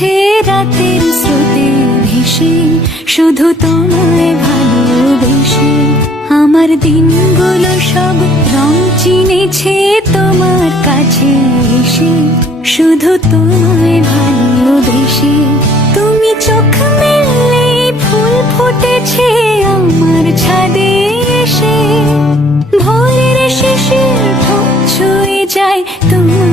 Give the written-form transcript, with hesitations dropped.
চলেছে রাতের স্রোতে ভেসে, শুধু তোমায় ভালোবেসে। আমার দিনগুলো সব রং চিনেছে তোমার কাছে এসে, শুধু তোমায় ভালোবেসে। তুমি চোখ মেললে ফুল ফুটেছে আমার ছাদে এসে, ভোরের শিশির ঠোঁট ছুঁয়ে যায় তোমার